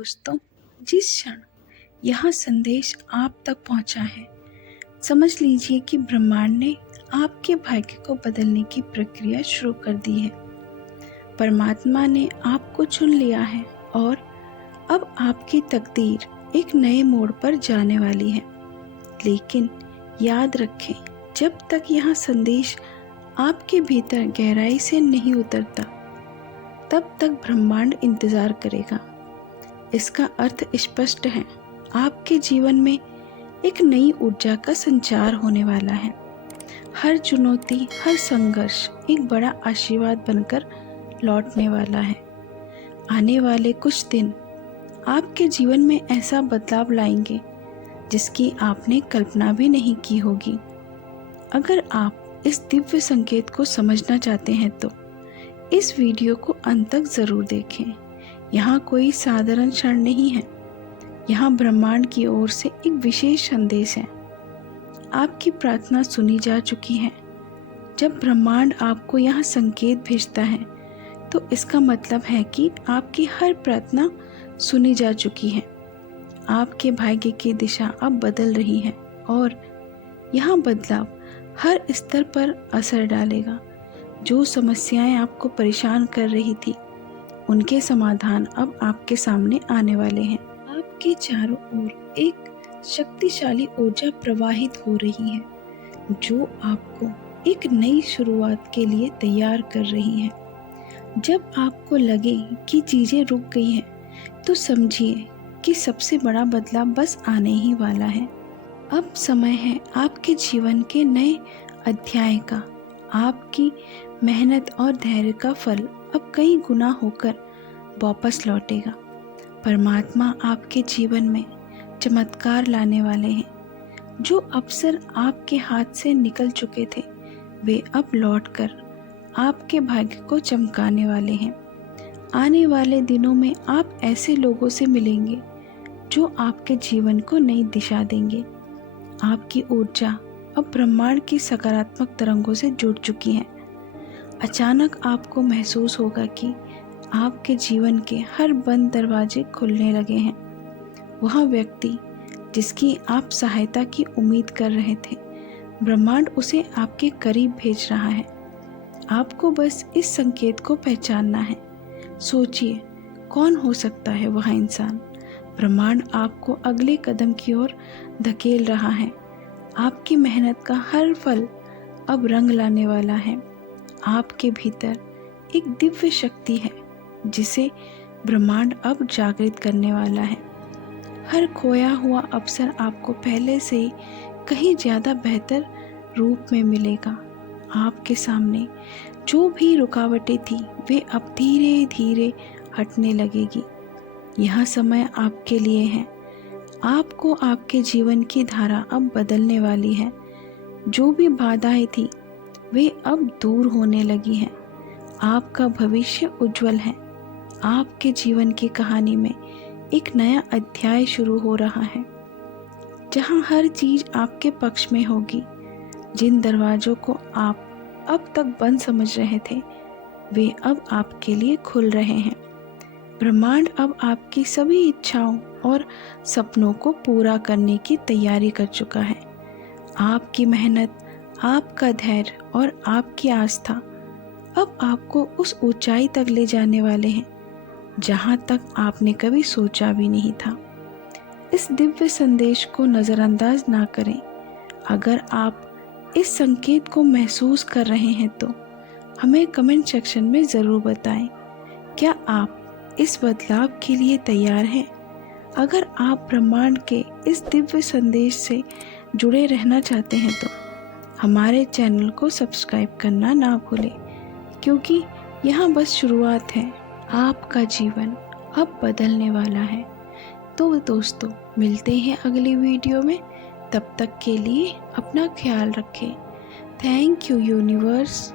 दोस्तों, जिस क्षण यह संदेश आप तक पहुंचा है, समझ लीजिए कि ब्रह्मांड ने आपके भाग्य को बदलने की प्रक्रिया शुरू कर दी है। परमात्मा ने आपको चुन लिया है और अब आपकी तकदीर एक नए मोड़ पर जाने वाली है। लेकिन याद रखें, जब तक यह संदेश आपके भीतर गहराई से नहीं उतरता, तब तक ब्रह्मांड इंतजार करेगा। इसका अर्थ स्पष्ट है, आपके जीवन में एक नई ऊर्जा का संचार होने वाला है। हर चुनौती, हर संघर्ष एक बड़ा आशीर्वाद बनकर लौटने वाला है। आने वाले कुछ दिन आपके जीवन में ऐसा बदलाव लाएंगे जिसकी आपने कल्पना भी नहीं की होगी। अगर आप इस दिव्य संकेत को समझना चाहते हैं तो इस वीडियो को अंत तक जरूर देखें। यहाँ कोई साधारण क्षण नहीं है, यहाँ ब्रह्मांड की ओर से एक विशेष संदेश है। आपकी प्रार्थना सुनी जा चुकी है। जब ब्रह्मांड आपको यह संकेत भेजता है तो इसका मतलब है कि आपकी हर प्रार्थना सुनी जा चुकी है। आपके भाग्य की दिशा अब बदल रही है और यह बदलाव हर स्तर पर असर डालेगा। जो समस्याएं आपको परेशान कर रही थी, उनके समाधान अब आपके सामने आने वाले हैं। आपके चारों ओर एक शक्तिशाली ऊर्जा प्रवाहित हो रही है, जो आपको एक नई शुरुआत के लिए तैयार कर रही है। जब आपको लगे कि चीजें रुक गई हैं, तो समझिए कि सबसे बड़ा बदलाव बस आने ही वाला है। अब समय है आपके जीवन के नए अध्याय का। आपकी मेहनत और धैर्य का फल अब कई गुना होकर वापस लौटेगा। परमात्मा आपके जीवन में चमत्कार लाने वाले हैं। जो अवसर आपके हाथ से निकल चुके थे, वे अब लौटकर आपके भाग्य को चमकाने वाले हैं। आने वाले दिनों में आप ऐसे लोगों से मिलेंगे जो आपके जीवन को नई दिशा देंगे। आपकी ऊर्जा अब ब्रह्मांड की सकारात्मक तरंगों से जुड़ चुकी है। अचानक आपको महसूस होगा कि आपके जीवन के हर बंद दरवाजे खुलने लगे हैं। वह व्यक्ति जिसकी आप सहायता की उम्मीद कर रहे थे, ब्रह्मांड उसे आपके करीब भेज रहा है। आपको बस इस संकेत को पहचानना है। सोचिए, कौन हो सकता है वह इंसान। ब्रह्मांड आपको अगले कदम की ओर धकेल रहा है। आपकी मेहनत का हर फल अब रंग लाने वाला है। आपके भीतर एक दिव्य शक्ति है जिसे ब्रह्मांड अब जागृत करने वाला है। हर खोया हुआ अवसर आपको पहले से ही कहीं ज़्यादा बेहतर रूप में मिलेगा। आपके सामने जो भी रुकावटें थी, वे अब धीरे धीरे हटने लगेगी। यह समय आपके लिए है। आपको आपके जीवन की धारा अब बदलने वाली है। जो भी बाधाएं थी, वे अब दूर होने लगी हैं। आपका भविष्य उज्जवल है। आपके जीवन की कहानी में एक नया अध्याय शुरू हो रहा है, जहां हर चीज आपके पक्ष में होगी। जिन दरवाजों को आप अब तक बंद समझ रहे थे, वे अब आपके लिए खुल रहे हैं। ब्रह्मांड अब आपकी सभी इच्छाओं और सपनों को पूरा करने की तैयारी कर चुका है। आपकी मेहनत, आपका धैर्य और आपकी आस्था अब आपको उस ऊंचाई तक ले जाने वाले हैं जहां तक आपने कभी सोचा भी नहीं था। इस दिव्य संदेश को नज़रअंदाज ना करें। अगर आप इस संकेत को महसूस कर रहे हैं तो हमें कमेंट सेक्शन में ज़रूर बताएं। क्या आप इस बदलाव के लिए तैयार हैं? अगर आप ब्रह्मांड के इस दिव्य संदेश से जुड़े रहना चाहते हैं तो हमारे चैनल को सब्सक्राइब करना ना भूलें, क्योंकि यहाँ बस शुरुआत है। आपका जीवन अब बदलने वाला है। तो दोस्तों, मिलते हैं अगली वीडियो में। तब तक के लिए अपना ख्याल रखें। Thank you universe.